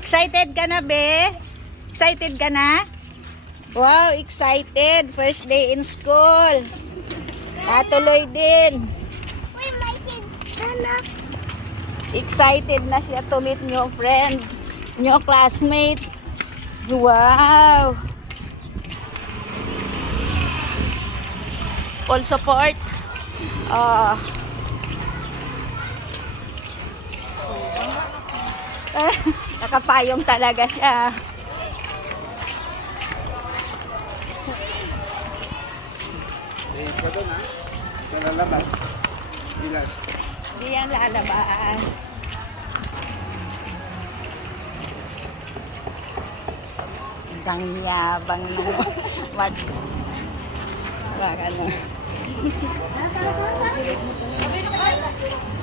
Excited ka na, be? Excited ka na? Wow, excited. First day in school. Natuloy din. Excited na siya to meet new friend, new classmate. Wow. Full support. Nakapayong talaga siya. Ito doon ha. Nalalabas. Ilan? Hindi yan lalabas. Ang yabang ng mat. Baka na.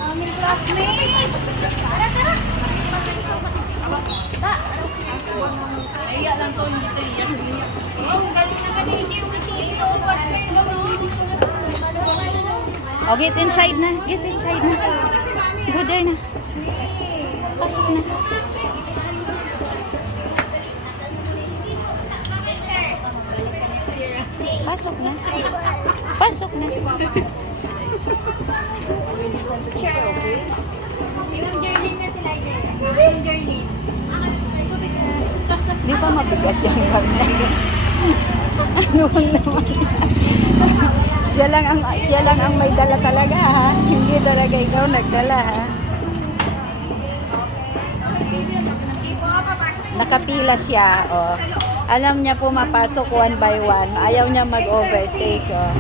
Aming classmate! Tara, tara! Naiya lang to, dito iyan. Oh, galing na galing yung dito. Watch kayo doon, Oh, get inside na. Get inside na. Go there na. Pasok na. Pasok na. Pasok na. Yung journey na sila dyan. Yung journey. Di ba mabigat yung bag na yun? Ano naman? Siya lang ang may dala talaga, ha? Hindi talaga ikaw nagdala, ha? Nakapila siya, oh. Alam niya pumapasok one by one. Ayaw niya mag-overtake, oh.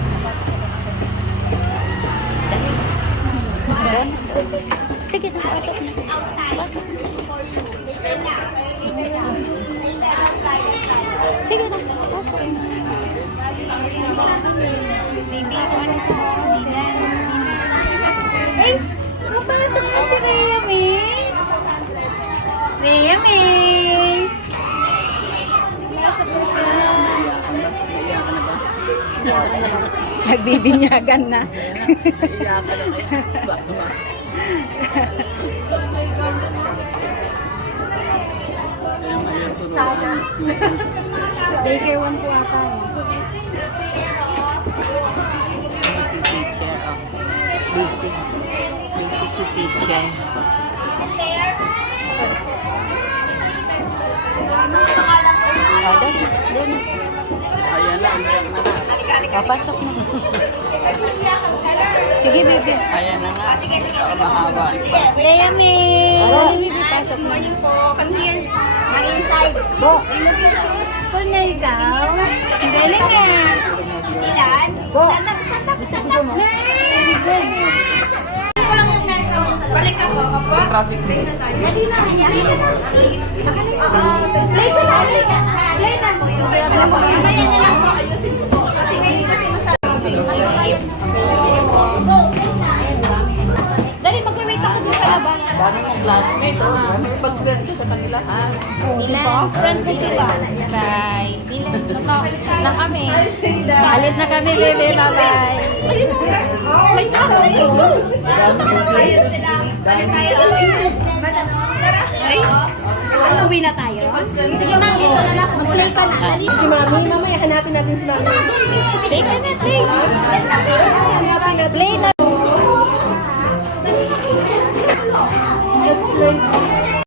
Sige na, pasok na. Pasok na. Sige na, pasok na. Ay! Mapasok na si Rhea May! Rhea May! Pasok na siya. Nagbibinyagan na. Daycare 1 po ata. Si teacher, oh. Busy. Busy si teacher. Oh, doon. Ayan na, ayan na. Papasok na. Sige, baby. Ayan na nga. Ito mahaba. Rhea May! Oh, baby, pasok na. Come here. Come inside. Bo. Kung na ikaw, galing nga. Ilan? Bo. Stand up. Very good. Balik ako. Traffic day. Dali na. Play ko na. Play na. Mamaya na lang po. Ayusin ko po. Kasi ngayon kasi masyadong. Dali, mag-wait ako dun sa labas. Dami mong classmate. Dami mong pag-friend sa kanila. Ilan? Friend ko sila. Bye. Ilan? Nakakulis na kami. Alis na kami, baby. Bye-bye. May chocolate. Go! Ay? Uwi na tayo? Sige ma'am, dito na lang. Mag-play ka na. Si Mami, mamaya hanapin natin si Mami. Play ka na, play. Hanapin natin. Play na. It's like